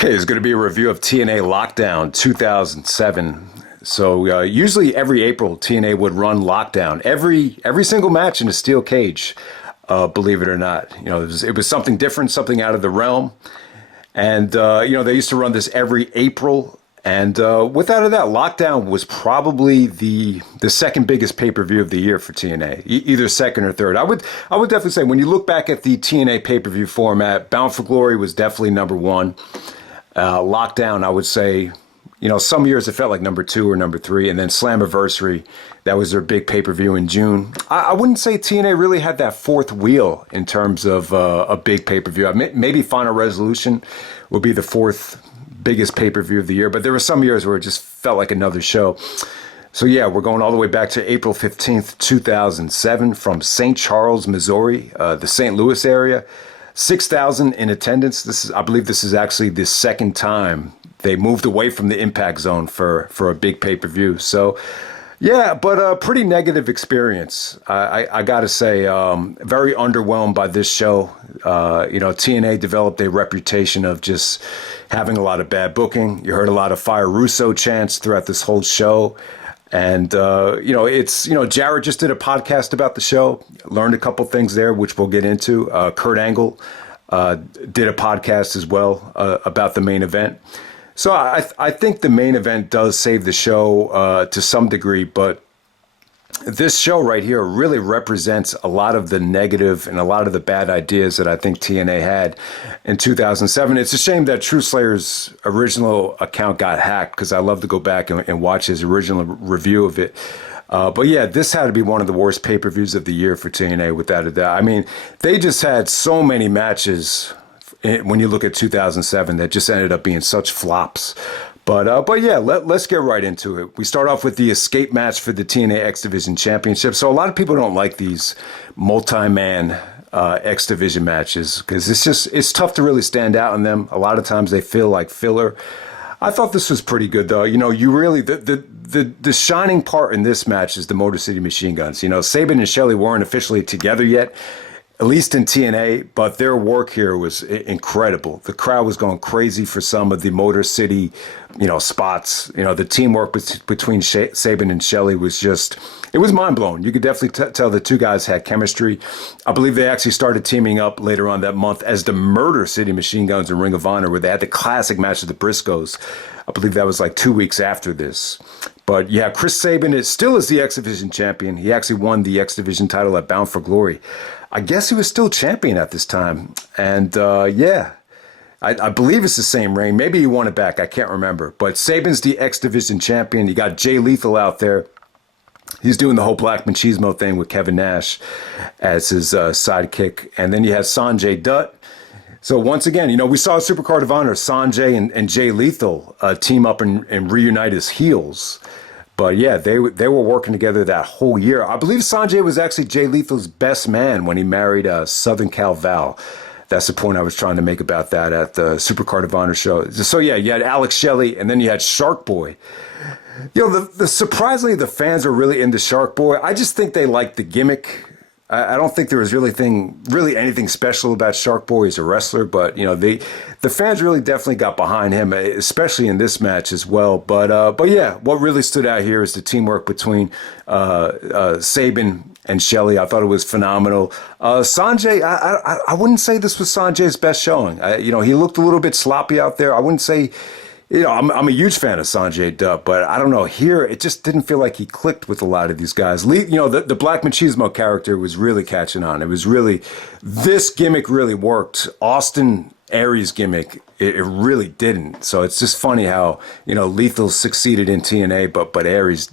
Okay, it's going to be a review of TNA Lockdown 2007. So usually every April, TNA would run Lockdown. Every single match in a steel cage, believe it or not. It was something different, something out of the realm. And, they used to run this every April. And without a doubt, Lockdown was probably the second biggest pay-per-view of the year for TNA, either second or third. I would definitely say when you look back at the TNA pay-per-view format, Bound for Glory was definitely number one. Lockdown, I would say, some years it felt like number two or number three, and then Slammiversary, that was their big pay-per-view in June. I wouldn't say TNA really had that fourth wheel in terms of a big pay-per-view. Maybe Final Resolution will be the fourth biggest pay-per-view of the year, but there were some years where it just felt like another show. So yeah, we're going all the way back to April 15th, 2007 from St. Charles, Missouri, the St. Louis area. 6,000 in attendance. I believe this is actually the second time they moved away from the Impact Zone for a big pay-per-view. So, yeah, but a pretty negative experience. I got to say, very underwhelmed by this show. TNA developed a reputation of just having a lot of bad booking. You heard a lot of Fire Russo chants throughout this whole show. And, Jarrett just did a podcast about the show, learned a couple things there, which we'll get into. Kurt Angle did a podcast as well about the main event. So I think the main event does save the show to some degree, but this show right here really represents a lot of the negative and a lot of the bad ideas that I think TNA had in 2007. It's a shame that Trueslayer's original account got hacked because I love to go back and watch his original review of it. But yeah, this had to be one of the worst pay-per-views of the year for TNA, without a doubt. I mean, they just had so many matches when you look at 2007 that just ended up being such flops. But yeah, let's get right into it. We start off with the escape match for the TNA X Division Championship. So a lot of people don't like these multi-man X Division matches because it's tough to really stand out in them. A lot of times they feel like filler. I thought this was pretty good though. You really the shining part in this match is the Motor City Machine Guns. Sabin and Shelley weren't officially together yet, at least in TNA, but their work here was incredible. The crowd was going crazy for some of the Motor City, spots. The teamwork between Sabin and Shelley was it was mind-blowing. You could definitely tell the two guys had chemistry. I believe they actually started teaming up later on that month as the Murder City Machine Guns in Ring of Honor, where they had the classic match of the Briscoes. I believe that was like 2 weeks after this. But yeah, Chris Sabin still is the X Division champion. He actually won the X Division title at Bound for Glory. I guess he was still champion at this time. And I believe it's the same reign. Maybe he won it back. I can't remember. But Sabin's the X Division champion. You got Jay Lethal out there. He's doing the whole Black Machismo thing with Kevin Nash as his sidekick. And then you have Sonjay Dutt. So once again, we saw Supercard of Honor, Sonjay and Jay Lethal team up and reunite as heels. But yeah, they were working together that whole year. I believe Sonjay was actually Jay Lethal's best man when he married Southern Cal Val. That's the point I was trying to make about that at the Supercard of Honor show. So yeah, you had Alex Shelley, and then you had Shark Boy. Surprisingly, the fans are really into Shark Boy. I just think they like the gimmick. I don't think there was really anything special about Shark Boy as a wrestler, but the fans really definitely got behind him, especially in this match as well. But yeah, what really stood out here is the teamwork between Sabin and Shelley. I thought it was phenomenal. Sonjay, I wouldn't say this was Sonjay's best showing. He looked a little bit sloppy out there. I wouldn't say. I'm a huge fan of Sonjay Dutt, but I don't know. Here, it just didn't feel like he clicked with a lot of these guys. The Black Machismo character was really catching on. It was really, this gimmick really worked. Austin Aries gimmick, it really didn't. So it's just funny how, Lethal succeeded in TNA, but Aries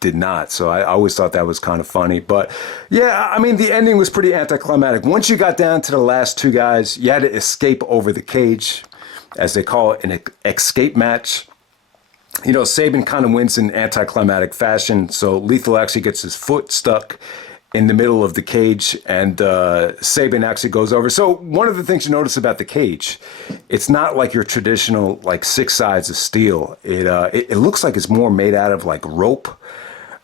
did not. So I always thought that was kind of funny. But yeah, I mean, the ending was pretty anticlimactic. Once you got down to the last two guys, you had to escape over the cage, as they call it, an escape match. Sabin kind of wins in anticlimactic fashion. So Lethal actually gets his foot stuck in the middle of the cage, and Sabin actually goes over. So one of the things you notice about the cage, it's not like your traditional 6 sides of steel. It looks like it's more made out of rope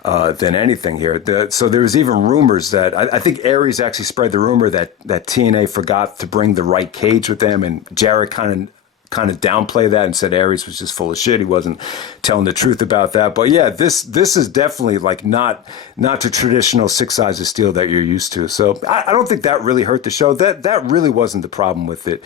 than anything here. So there's even rumors that I think Aries actually spread the rumor that TNA forgot to bring the right cage with them, and Jarrett kind kind of downplay that and said Aries was just full of shit. He wasn't telling the truth about that. But yeah, this is definitely like not the traditional 6 sides of steel that you're used to. So I don't think that really hurt the show. That really wasn't the problem with it.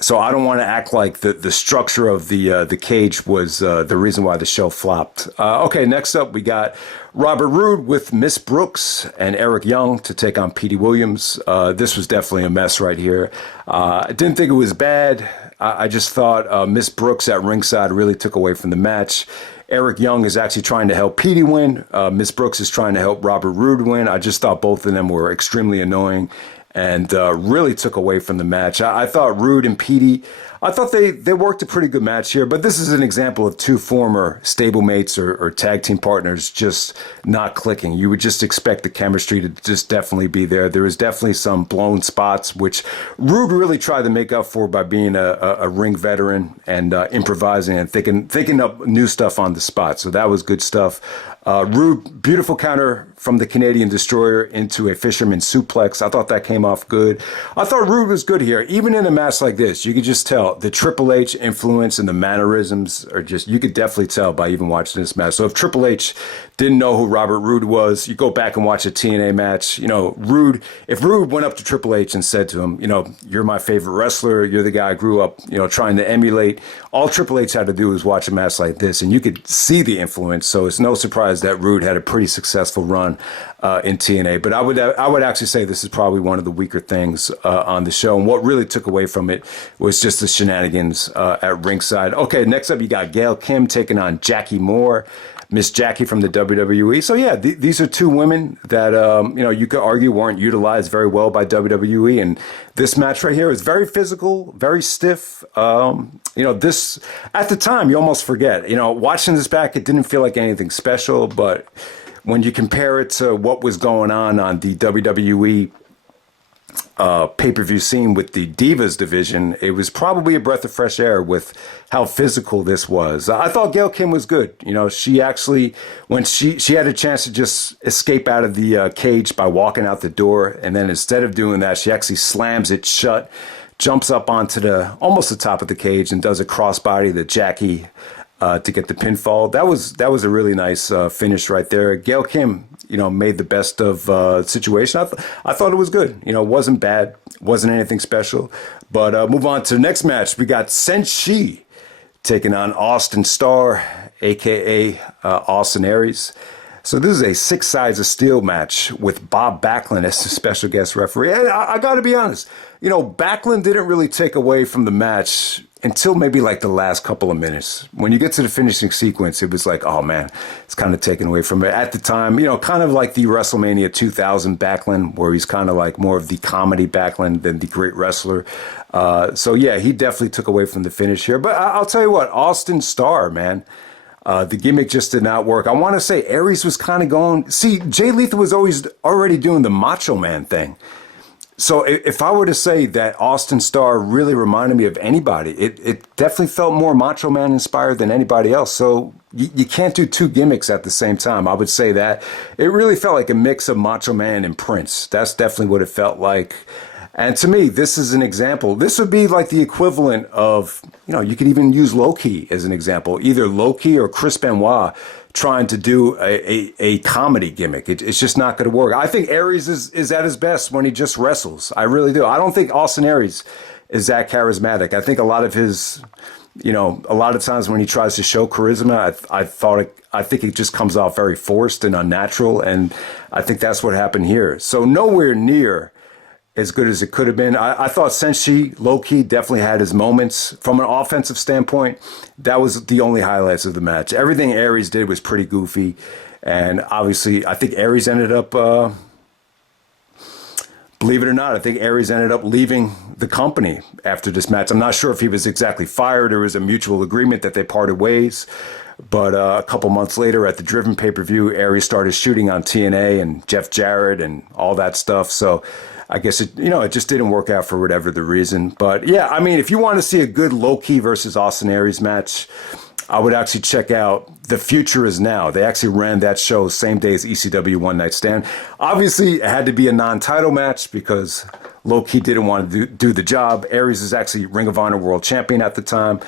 So I don't want to act like the structure of the cage was the reason why the show flopped. Okay, next up we got Robert Roode with Miss Brooks and Eric Young to take on Petey Williams. This was definitely a mess right here. I didn't think it was bad. I just thought Miss Brooks at ringside really took away from the match. Eric Young is actually trying to help Petey win. Miss Brooks is trying to help Robert Roode win. I just thought both of them were extremely annoying and really took away from the match. I thought Rood and Petey, I thought they worked a pretty good match here, but this is an example of two former stablemates or tag team partners just not clicking. You would just expect the chemistry to just definitely be there. There was definitely some blown spots, which Rood really tried to make up for by being a ring veteran and improvising and thinking up new stuff on the spot. So that was good stuff. Rood, beautiful counter from the Canadian Destroyer into a Fisherman suplex. I thought that came off good. I thought Rood was good here. Even in a match like this, you could just tell the Triple H influence and the mannerisms are just, you could definitely tell by even watching this match. So if Triple H didn't know who Robert Roode was, you go back and watch a TNA match. You know, Roode, if Roode went up to Triple H and said to him, you know, you're my favorite wrestler, you're the guy I grew up, you know, trying to emulate, all Triple H had to do was watch a match like this, and you could see the influence. So it's no surprise that Roode had a pretty successful run in TNA. But I would actually say this is probably one of the weaker things on the show. And what really took away from it was just the shenanigans at ringside. Okay, next up you got Gail Kim taking on Jackie Moore, Miss Jackie from the WWE. So yeah, these are two women that you know, you could argue weren't utilized very well by WWE. And this match right here is very physical, very stiff. You know, this at the time you almost forget. You know, watching this back, it didn't feel like anything special, but when you compare it to what was going on the WWE pay-per-view scene with the Divas division, it was probably a breath of fresh air with how physical this was. I thought Gail Kim was good. You know, she actually, when she had a chance to just escape out of the cage by walking out the door, and then instead of doing that, she actually slams it shut, jumps up onto almost the top of the cage and does a crossbody to Jackie to get the pinfall. That was a really nice finish right there. Gail Kim, you know, made the best of situation. I thought it was good. You know, it wasn't bad, wasn't anything special. But move on to the next match. We got Senshi taking on Austin Starr, aka Austin Aries. So this is a 6 sides of steel match with Bob Backland as the special guest referee. And I got to be honest, you know, Backland didn't really take away from the match until maybe like the last couple of minutes. When you get to the finishing sequence, it was like, oh man, it's kind of taken away from it. At the time, you know, kind of like the WrestleMania 2000 Backland, where he's kind of like more of the comedy Backland than the great wrestler. So yeah, he definitely took away from the finish here. But I'll tell you what, Austin Starr, man, the gimmick just did not work. I want to say Aries was kind of going. See, Jay Lethal was already doing the Macho Man thing. So if I were to say that Austin Starr really reminded me of anybody, it definitely felt more Macho Man inspired than anybody else. So you can't do two gimmicks at the same time. I would say that it really felt like a mix of Macho Man and Prince. That's definitely what it felt like. And to me, this is an example. This would be like the equivalent of, you know, you could even use Low-Key as an example. Either Low-Key or Chris Benoit trying to do a comedy gimmick. It's just not going to work. I think Aries is at his best when he just wrestles. I really do. I don't think Austin Aries is that charismatic. I think a lot of his, you know, a lot of times when he tries to show charisma, I think it just comes off very forced and unnatural. And I think that's what happened here. So nowhere near as good as it could have been. I thought Senshi, low-key, definitely had his moments. From an offensive standpoint, that was the only highlights of the match. Everything Aries did was pretty goofy. And obviously, I think Aries ended up, believe it or not, I think Aries ended up leaving the company after this match. I'm not sure if he was exactly fired or it was a mutual agreement that they parted ways. But a couple months later at the Driven pay-per-view, Aries started shooting on TNA and Jeff Jarrett and all that stuff. So I guess it just didn't work out for whatever the reason. But yeah, I mean, if you want to see a good Low-Key versus Austin Aries match, I would actually check out The Future Is Now. They actually ran that show same day as ECW One Night Stand. Obviously, it had to be a non-title match because low-key didn't want to do the job. Aries is actually Ring of Honor World Champion at the time.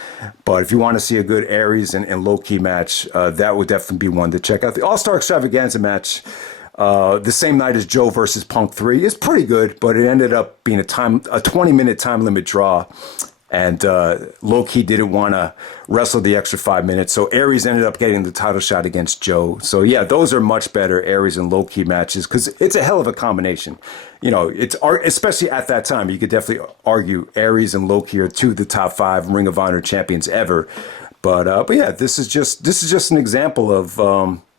But if you want to see a good Aries and low-key match, that would definitely be one to check out. The All-Star Extravaganza match, the same night as Joe versus Punk 3, is pretty good, but it ended up being a 20-minute time limit draw. And low-key didn't want to wrestle the extra 5 minutes. So Aries ended up getting the title shot against Joe. So, yeah, those are much better Aries and low-key matches because it's a hell of a combination. You know, it's especially at that time, you could definitely argue Aries and low-key are two of the top 5 Ring of Honor champions ever. But yeah, this is just an example of,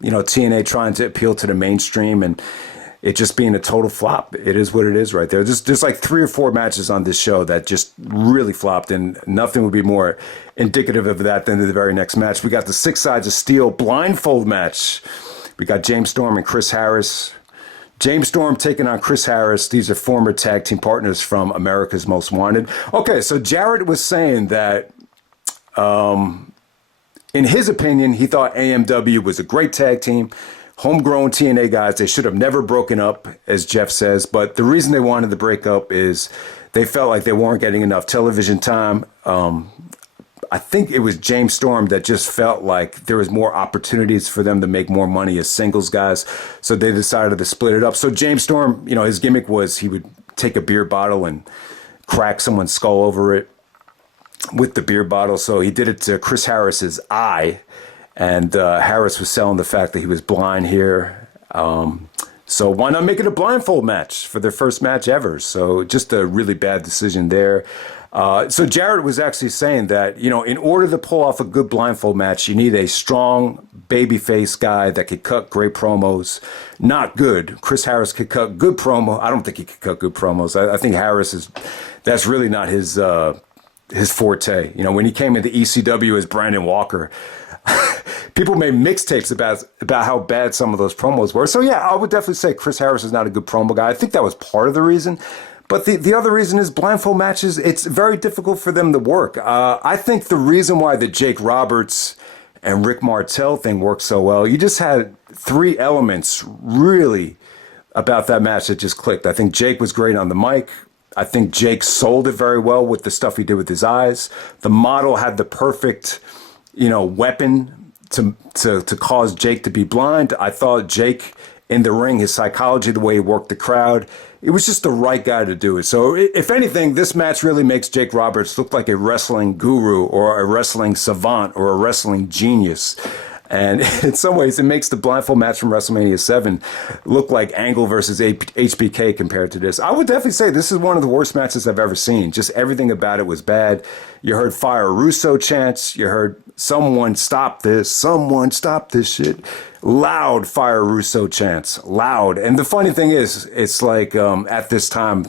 TNA trying to appeal to the mainstream and it just being a total flop. It is what it is right there. There's like 3 or 4 matches on this show that just really flopped, and nothing would be more indicative of that than the very next match. We got the 6 Sides of Steel blindfold match. We got James Storm and Chris Harris. James Storm taking on Chris Harris. These are former tag team partners from America's Most Wanted. Okay, so Jarrett was saying that in his opinion, he thought AMW was a great tag team. Homegrown TNA guys, they should have never broken up, as Jeff says. But the reason they wanted to break up is they felt like they weren't getting enough television time. I think it was James Storm that just felt like there was more opportunities for them to make more money as singles guys. So they decided to split it up. So James Storm, his gimmick was he would take a beer bottle and crack someone's skull over it with the beer bottle. So he did it to Chris Harris's eye. And Harris was selling the fact that he was blind here. So why not make it a blindfold match for their first match ever? So just a really bad decision there. So Jarrett was actually saying that, in order to pull off a good blindfold match, you need a strong babyface guy that could cut great promos. Not good. Chris Harris could cut good promo. I don't think he could cut good promos. I think that's really not his forte. When he came into ECW as Brandon Walker, people made mixtapes about how bad some of those promos were. So, yeah, I would definitely say Chris Harris is not a good promo guy. I think that was part of the reason. But the other reason is blindfold matches, it's very difficult for them to work. I think the reason why the Jake Roberts and Rick Martel thing worked so well, you just had 3 elements really about that match that just clicked. I think Jake was great on the mic. I think Jake sold it very well with the stuff he did with his eyes. The model had the perfect weapon to cause Jake to be blind. I thought Jake in the ring, his psychology, the way he worked the crowd, it was just the right guy to do it. So if anything, this match really makes Jake Roberts look like a wrestling guru or a wrestling savant or a wrestling genius. And in some ways, it makes the blindfold match from WrestleMania 7 look like Angle versus HBK compared to this. I would definitely say this is one of the worst matches I've ever seen. Just everything about it was bad. You heard Fire Russo chants. You heard someone stop this shit. Loud Fire Russo chants. Loud. And the funny thing is, it's like at this time,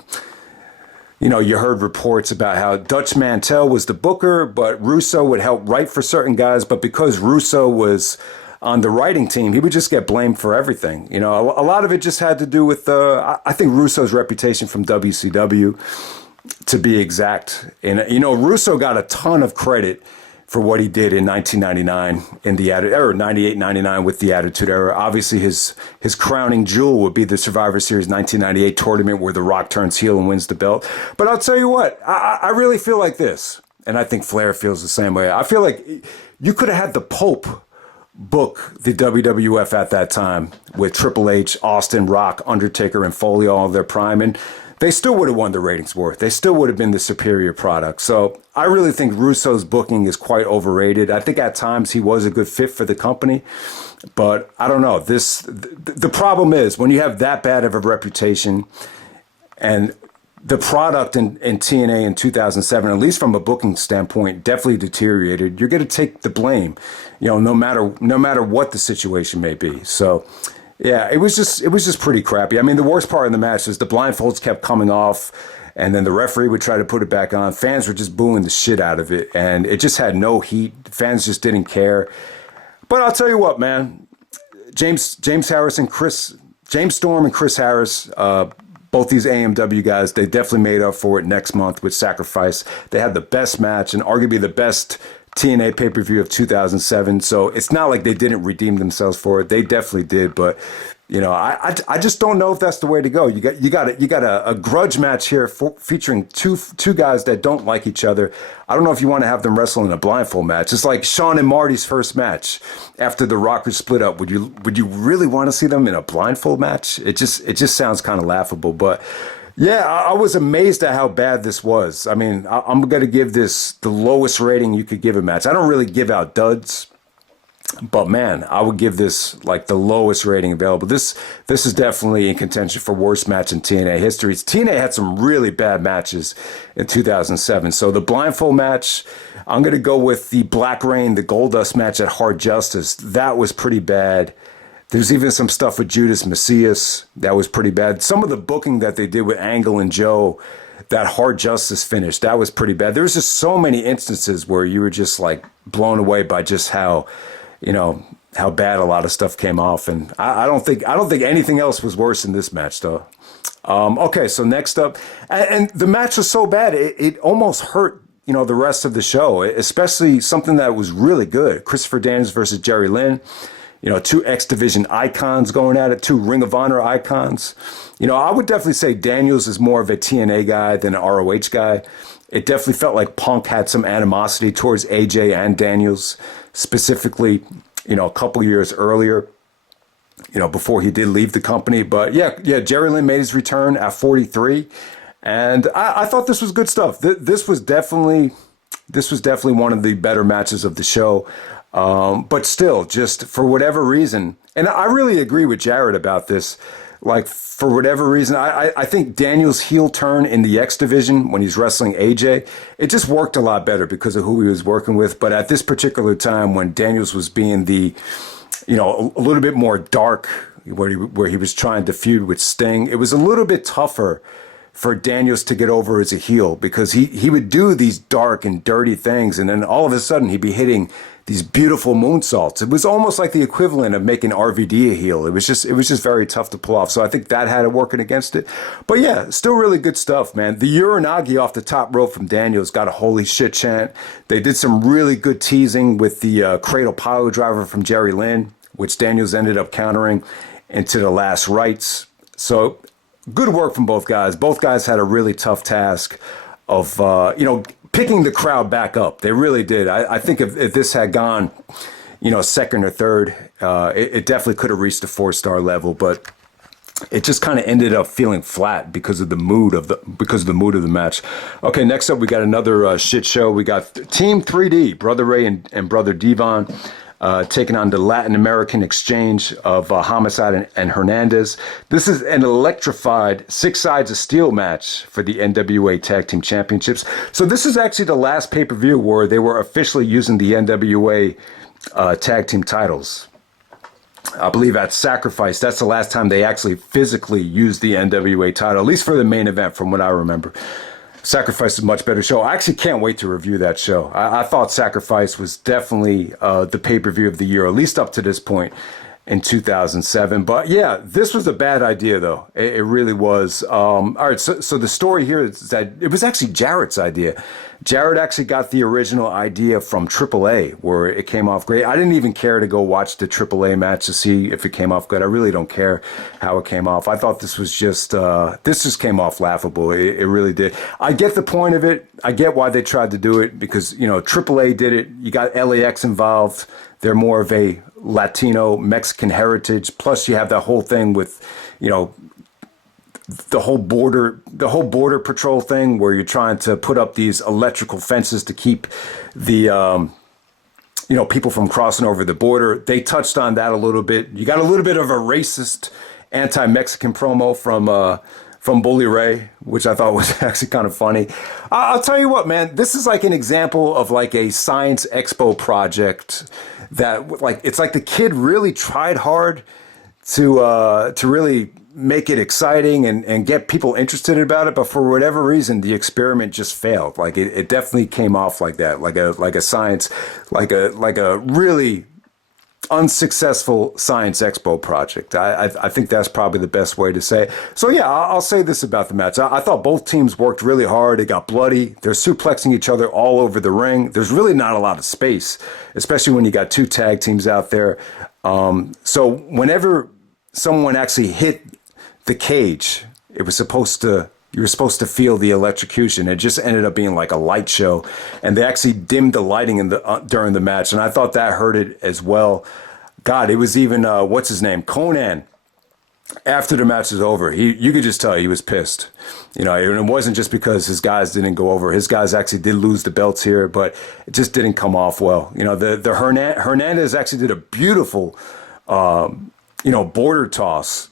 you heard reports about how Dutch Mantell was the booker, but Russo would help write for certain guys. But because Russo was on the writing team, he would just get blamed for everything. A lot of it just had to do with, I think, Russo's reputation from WCW, to be exact. And, Russo got a ton of credit for what he did in 1999 in the era, 98, 99 with the Attitude Era. Obviously, his crowning jewel would be the Survivor Series 1998 tournament where The Rock turns heel and wins the belt. But I'll tell you what, I really feel like this, and I think Flair feels the same way. I feel like you could have had the Pope book the WWF at that time with Triple H, Austin, Rock, Undertaker, and Foley all in their prime, and they still would have won the ratings war. They still would have been the superior product. So I really think Russo's booking is quite overrated. I think at times he was a good fit for the company, but I don't know. The problem is when you have that bad of a reputation and the product in TNA in 2007, at least from a booking standpoint, definitely deteriorated, you're going to take the blame, no matter what the situation may be. So yeah, it was just pretty crappy. I mean, the worst part of the match is the blindfolds kept coming off, and then the referee would try to put it back on. Fans were just booing the shit out of it, and it just had no heat. Fans just didn't care. But I'll tell you what, man, James Storm and Chris Harris, both these AMW guys, they definitely made up for it next month with Sacrifice. They had the best match and arguably the best TNA pay-per-view of 2007. So it's not like they didn't redeem themselves for it. They definitely did. But, you know, I just don't know if that's the way to go. You got a grudge match here featuring two guys that don't like each other. I don't know if you want to have them wrestle in a blindfold match. It's like Shawn and Marty's first match after the Rockers split up. Would you really want to see them in a blindfold match? It just sounds kind of laughable. But yeah, I was amazed at how bad this was. I mean, I'm going to give this the lowest rating you could give a match. I don't really give out duds, but man, I would give this like the lowest rating available. This is definitely in contention for worst match in TNA history. TNA had some really bad matches in 2007. So the blindfold match, I'm going to go with the Black Rain, the Goldust match at Hard Justice. That was pretty bad. There's even some stuff with Judas Macias that was pretty bad. Some of the booking that they did with Angle and Joe, that Hard Justice finish, that was pretty bad. There was just so many instances where you were just like blown away by just how, you know, how bad a lot of stuff came off. And I don't think anything else was worse than this match, though. Okay, so next up, and the match was so bad, it almost hurt, you know, the rest of the show, especially something that was really good. Christopher Daniels versus Jerry Lynn. You know, two X Division icons going at it, two Ring of Honor icons. You know, I would definitely say Daniels is more of a TNA guy than an ROH guy. It definitely felt like Punk had some animosity towards AJ and Daniels, specifically, you know, a couple years earlier, you know, before he did leave the company. But yeah, Jerry Lynn made his return at 43. And I thought this was good stuff. This was definitely one of the better matches of the show. But still, just for whatever reason, and I really agree with Jarrett about this, like for whatever reason, I think Daniel's heel turn in the X Division when he's wrestling AJ, it just worked a lot better because of who he was working with. But at this particular time when Daniels was being the, you know, a little bit more dark, where he was trying to feud with Sting, it was a little bit tougher for Daniels to get over as a heel because he would do these dark and dirty things, and then all of a sudden he'd be hitting these beautiful moonsaults. It was almost like the equivalent of making RVD a heel. It was just very tough to pull off. So I think that had it working against it. But yeah, still really good stuff, man. The Uranagi off the top rope from Daniels got a holy shit chant. They did some really good teasing with the cradle pile driver from Jerry Lynn, which Daniels ended up countering into the last rites. So good work from both guys. Both guys had a really tough task of, you know, picking the crowd back up. They really did. I think if this had gone, you know, second or third, it definitely could have reached the 4-star level, but it just kind of ended up feeling flat because of the mood of the match. Okay, next up we got another shit show. We got Team 3D, Brother Ray and Brother Devon, taking on the Latin American exchange of Homicide and Hernandez. This is an electrified 6 sides of steel match for the NWA Tag Team Championships. So this is actually the last pay-per-view where they were officially using the NWA Tag Team titles. I believe at Sacrifice, that's the last time they actually physically used the NWA title, at least for the main event from what I remember. Sacrifice is a much better show. I actually can't wait to review that show. I thought Sacrifice was definitely the pay-per-view of the year, at least up to this point in 2007. But yeah, this was a bad idea, though. It really was. All right, so the story here is that it was actually Jarrett's idea. Jarrett actually got the original idea from AAA, where it came off great. I didn't even care to go watch the AAA match to see if it came off good. I really don't care how it came off. I thought this was just, this just came off laughable. It really did. I get the point of it. I get why they tried to do it because, you know, AAA did it. You got LAX involved. They're more of a Latino Mexican heritage. Plus you have that whole thing with, you know, the whole border patrol thing where you're trying to put up these electrical fences to keep the, you know, people from crossing over the border. They touched on that a little bit. You got a little bit of a racist anti-Mexican promo from Bully Ray, which I thought was actually kind of funny. I'll tell you what, man, this is like an example of like a science expo project that like, it's like the kid really tried hard to really make it exciting and get people interested about it, but for whatever reason the experiment just failed. Like it definitely came off like that, like a science, like a really unsuccessful Science Expo project. I think that's probably the best way to say it. So yeah, I'll say this about the match. I thought both teams worked really hard. It got bloody. They're suplexing each other all over the ring. There's really not a lot of space, especially when you got two tag teams out there. So whenever someone actually hit the cage, it was supposed to, you were supposed to feel the electrocution. It just ended up being like a light show, and they actually dimmed the lighting in the during the match, and I thought that hurt it as well. God, it was even what's his name, Conan. After the match was over, you could just tell he was pissed. You know, and it wasn't just because his guys didn't go over. His guys actually did lose the belts here, but it just didn't come off well. You know, the Hernandez actually did a beautiful, border toss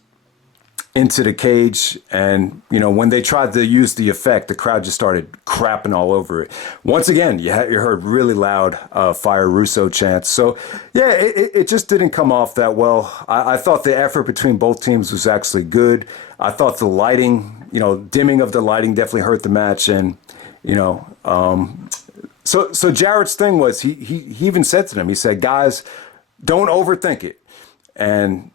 into the cage, and when they tried to use the effect, the crowd just started crapping all over it. Once again, you heard really loud Fire Russo chants. So yeah, it just didn't come off that well. I thought the effort between both teams was actually good. I thought the lighting, dimming of the lighting definitely hurt the match, and so Jarrett's thing was he even said to them, he said, guys, don't overthink it. And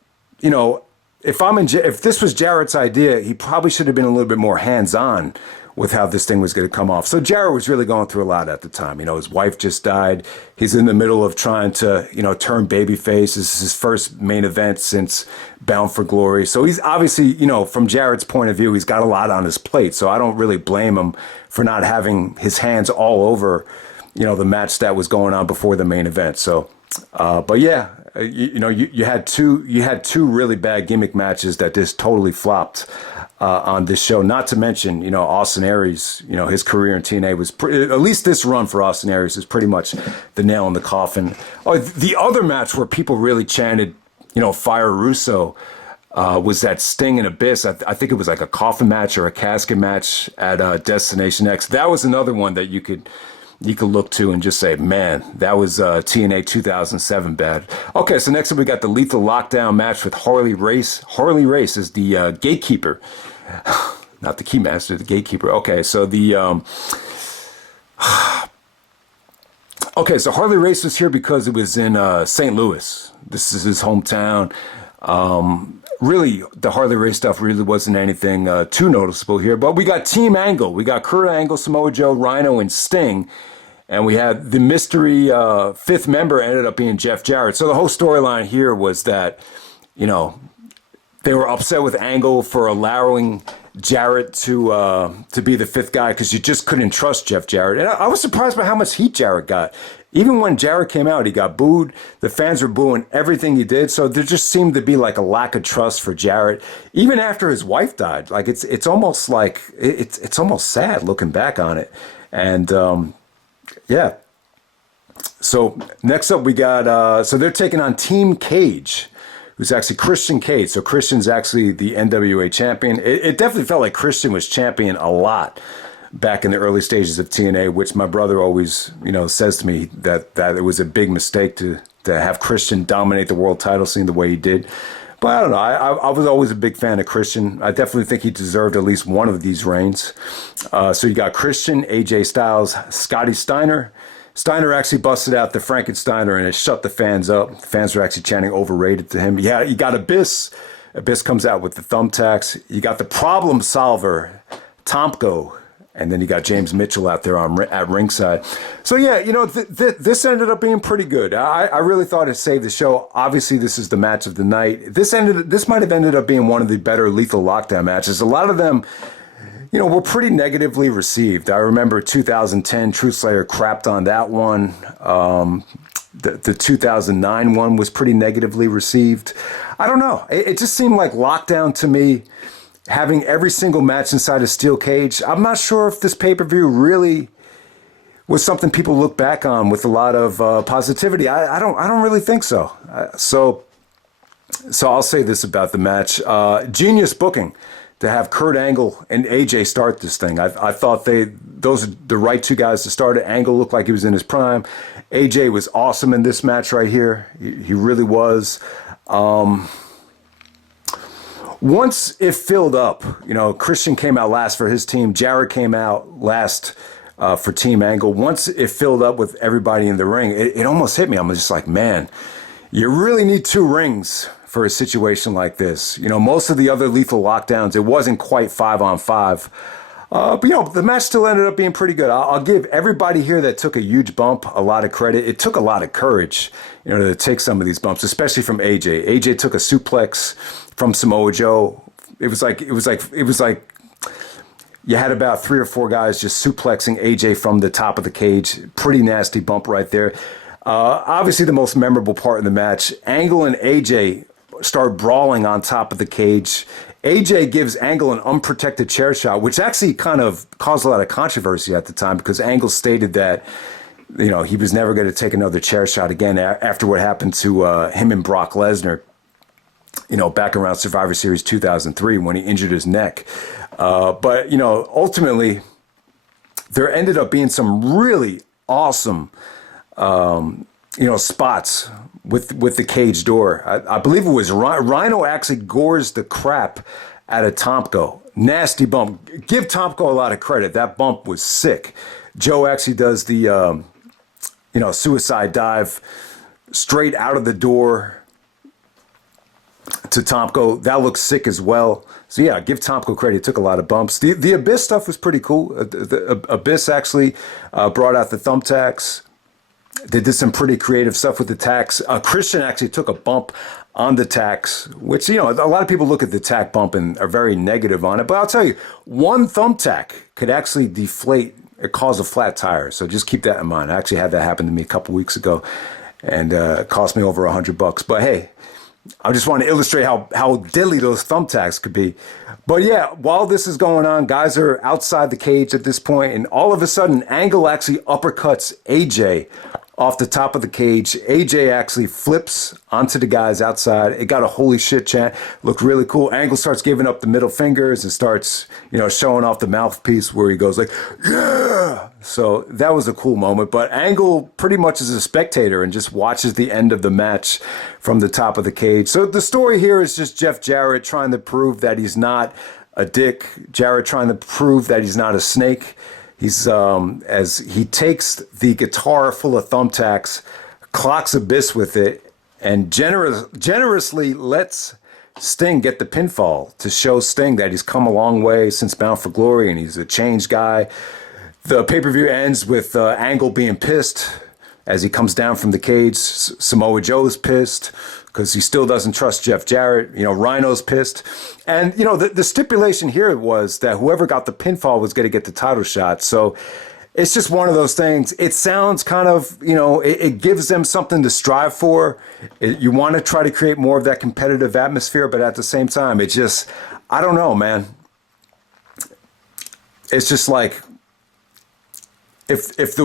if this was Jarrett's idea, he probably should have been a little bit more hands-on with how this thing was going to come off. So Jarrett was really going through a lot at the time. His wife just died. He's in the middle of trying to, turn babyface. This is his first main event since Bound for Glory. So he's obviously, from Jarrett's point of view, he's got a lot on his plate. So I don't really blame him for not having his hands all over, the match that was going on before the main event. So, but yeah. You had two really bad gimmick matches that just totally flopped on this show. Not to mention, Austin Aries, his career in TNA was at least this run for Austin Aries is pretty much the nail in the coffin. Oh, the other match where people really chanted, Fire Russo, was that Sting and Abyss. I think it was like a coffin match or a casket match at Destination X. That was another one that you could look to and just say, man, that was TNA 2007 bad. Okay, so next up we got the Lethal Lockdown match with Harley Race. Harley Race is the gatekeeper. Not the key master, the gatekeeper. Okay, so so Harley Race was here because it was in St. Louis. This is his hometown. Really, the Harley Race stuff really wasn't anything too noticeable here. But we got Team Angle. We got Kurt Angle, Samoa Joe, Rhino, and Sting. And we had the mystery fifth member ended up being Jeff Jarrett. So the whole storyline here was that, they were upset with Angle for allowing Jarrett to be the fifth guy because you just couldn't trust Jeff Jarrett. And I was surprised by how much heat Jarrett got. Even when Jarrett came out, he got booed. The fans were booing everything he did. So there just seemed to be like a lack of trust for Jarrett, even after his wife died. Like it's almost like it's almost sad looking back on it. And yeah. So next up we got so they're taking on Team Cage, who's actually Christian Cage. So Christian's actually the NWA champion. It definitely felt like Christian was champion a lot back in the early stages of TNA, which my brother always, says to me that it was a big mistake to have Christian dominate the world title scene the way he did. But I don't know. I was always a big fan of Christian. I definitely think he deserved at least one of these reigns. So you got Christian, AJ Styles, Scotty Steiner. Steiner actually busted out the Frankensteiner and it shut the fans up. The fans were actually chanting overrated to him. Yeah, you got Abyss. Abyss comes out with the thumbtacks. You got the problem solver, Tomko. And then you got James Mitchell out there at ringside. So yeah, this ended up being pretty good. I really thought it saved the show. Obviously, this is the match of the night. This might have ended up being one of the better Lethal Lockdown matches. A lot of them, were pretty negatively received. I remember 2010, Truth Slayer crapped on that one. The 2009 one was pretty negatively received. I don't know. It just seemed like Lockdown to me, having every single match inside a steel cage. I'm not sure if this pay-per-view really was something people look back on with a lot of positivity. I don't really think so. So I'll say this about the match. Genius booking to have Kurt Angle and AJ start this thing. I thought those are the right two guys to start it. Angle looked like he was in his prime. AJ was awesome in this match right here. He really was. Once it filled up, Christian came out last for his team. Jarrett came out last for Team Angle. Once it filled up with everybody in the ring, it almost hit me. I'm just like, man, You really need two rings for a situation like this. You know, most of the other lethal lockdowns, it wasn't quite 5-on-5. But, you know, the match still ended up being pretty good. I'll give everybody here that took a huge bump a lot of credit. It took a lot of courage, you know, to take some of these bumps, especially from AJ. AJ took a suplex from Samoa Joe. It was like you had about 3 or 4 guys just suplexing AJ from the top of the cage. Pretty nasty bump right there. Obviously, the most memorable part of the match, Angle and AJ start brawling on top of the cage. AJ gives Angle an unprotected chair shot, which actually kind of caused a lot of controversy at the time because Angle stated that, you know, he was never going to take another chair shot again after what happened to him and Brock Lesnar, you know, back around Survivor Series 2003 when he injured his neck. But, you know, ultimately, there ended up being some really awesome you know, spots with the cage door. I believe it was Rhino actually gores the crap out of Tomko. Nasty bump. Give Tomko a lot of credit. That bump was sick. Joe actually does the, you know, suicide dive straight out of the door to Tomko. That looks sick as well. So yeah, give Tomko credit. He took a lot of bumps. The Abyss stuff was pretty cool. The Abyss actually brought out the thumbtacks. They did some pretty creative stuff with the tacks. Christian actually took a bump on the tacks, which, you know, a lot of people look at the tack bump and are very negative on it. But I'll tell you, one thumbtack could actually deflate or cause a flat tire. So just keep that in mind. I actually had that happen to me a couple weeks ago, and it cost me over $100. But hey, I just want to illustrate how deadly those thumbtacks could be. But yeah, while this is going on, guys are outside the cage at this point, and all of a sudden, Angle actually uppercuts AJ off the top of the cage. AJ actually flips onto the guys outside. It got a holy shit chant. Looked really cool. Angle starts giving up the middle fingers and starts, you know, showing off the mouthpiece where he goes like, yeah. So that was a cool moment. But Angle pretty much is a spectator and just watches the end of the match from the top of the cage. So the story here is just Jeff Jarrett trying to prove that he's not a dick. Jarrett trying to prove that he's not a snake. He's as he takes the guitar full of thumbtacks, clocks Abyss with it, and generously lets Sting get the pinfall to show Sting that he's come a long way since Bound for Glory and he's a changed guy. The pay-per-view ends with Angle being pissed as he comes down from the cage. Samoa Joe's pissed because he still doesn't trust Jeff Jarrett. You know, Rhino's pissed. And, you know, the stipulation here was that whoever got the pinfall was going to get the title shot. So it's just one of those things. It sounds kind of, you know, it gives them something to strive for. You want to try to create more of that competitive atmosphere, but at the same time, it just, I don't know, man. It's just like, if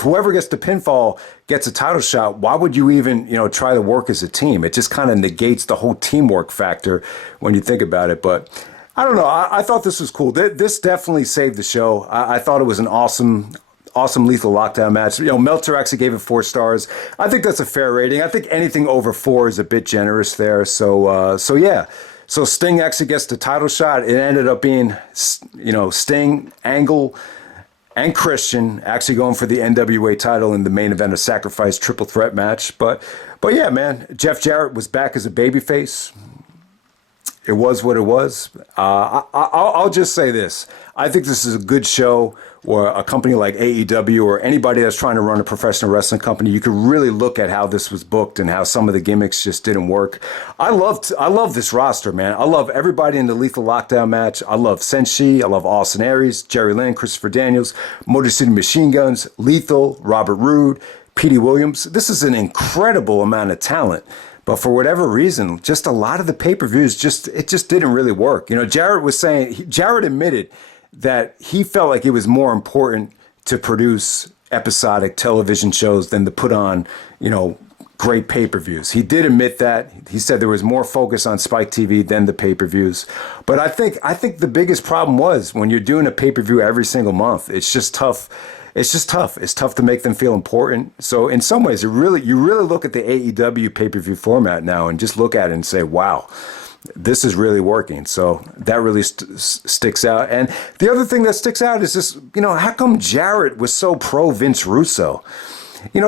whoever gets the pinfall gets a title shot, why would you even, you know, try to work as a team? It just kind of negates the whole teamwork factor when you think about it. But I don't know. I thought this was cool. This definitely saved the show. I thought it was an awesome lethal lockdown match. You know, Meltzer actually gave it 4 stars. I think that's a fair rating. I think anything over 4 is a bit generous there. So yeah. So Sting actually gets the title shot. It ended up being, you know, Sting, Angle, and Christian actually going for the NWA title in the main event of Sacrifice triple threat match. But yeah, man, Jeff Jarrett was back as a babyface. It was what it was. I'll just say this. I think this is a good show where a company like AEW or anybody that's trying to run a professional wrestling company, you could really look at how this was booked and how some of the gimmicks just didn't work. I love this roster, man. I love everybody in the Lethal Lockdown match. I love Senshi. I love Austin Aries, Jerry Lynn, Christopher Daniels, Motor City Machine Guns, Lethal, Robert Roode, Petey Williams. This is an incredible amount of talent. But for whatever reason, just a lot of the pay-per-views, it just didn't really work. You know, Jarrett admitted that he felt like it was more important to produce episodic television shows than to put on, you know, great pay-per-views. He did admit that. He said there was more focus on Spike TV than the pay-per-views. But I think the biggest problem was when you're doing a pay-per-view every single month, it's just tough. It's just tough. It's tough to make them feel important. So in some ways, you really look at the AEW pay-per-view format now and just look at it and say, wow, this is really working. So that really sticks out. And the other thing that sticks out is just, you know, how come Jarrett was so pro Vince Russo?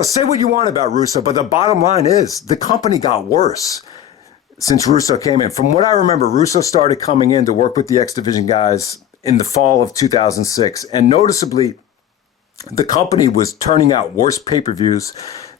say what you want about Russo, but the bottom line is the company got worse since Russo came in. From what I remember, Russo started coming in to work with the X Division guys in the fall of 2006. And noticeably, the company was turning out worse pay-per-views.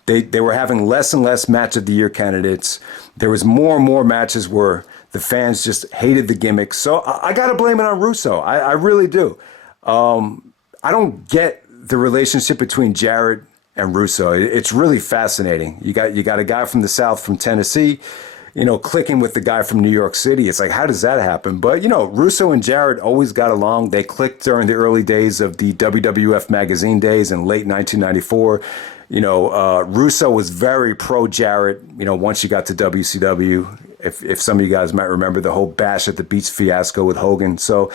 They were having less and less match of the year candidates. There was more and more matches where the fans just hated the gimmicks. So I got to blame it on Russo. I really do. I don't get the relationship between Jarrett and Russo. It's really fascinating. You got a guy from the South, from Tennessee, clicking with the guy from New York City. It's like, how does that happen? But, Russo and Jarrett always got along. They clicked during the early days of the WWF magazine days in late 1994. Russo was very pro Jarrett, once you got to WCW. If some of you guys might remember the whole Bash at the Beach fiasco with Hogan. So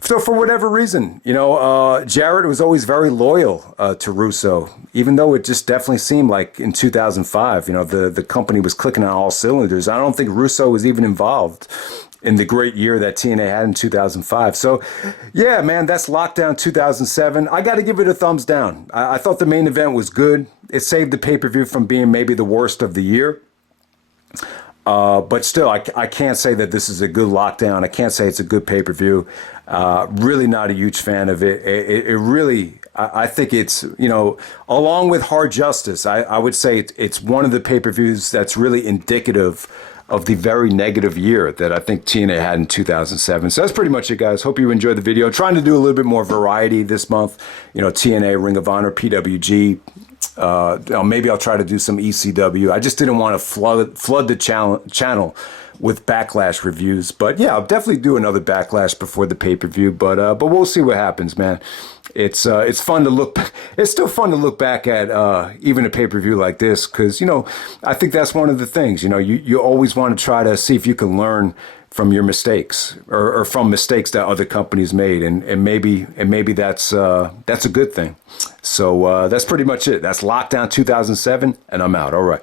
for whatever reason, Jarrett was always very loyal to Russo, even though it just definitely seemed like in 2005, the company was clicking on all cylinders. I don't think Russo was even involved in the great year that TNA had in 2005. So, yeah, man, that's Lockdown 2007. I got to give it a thumbs down. I thought the main event was good. It saved the pay-per-view from being maybe the worst of the year. But still, I can't say that this is a good Lockdown. I can't say it's a good pay-per-view. Really not a huge fan of it. It really, I think it's, along with Hard Justice, I would say it's one of the pay-per-views that's really indicative of the very negative year that I think TNA had in 2007. So that's pretty much it, guys. Hope you enjoyed the video. Trying to do a little bit more variety this month. TNA, Ring of Honor, PWG. Maybe I'll try to do some ECW. I just didn't want to flood the channel with Backlash reviews. But yeah, I'll definitely do another Backlash before the pay-per-view. But we'll see what happens, man. It's fun to look. It's still fun to look back at even a pay-per-view like this, because I think that's one of the things. You always want to try to see if you can learn from your mistakes or from mistakes that other companies made, and maybe that's a good thing. So that's pretty much it. That's Lockdown 2007, and I'm out. All right.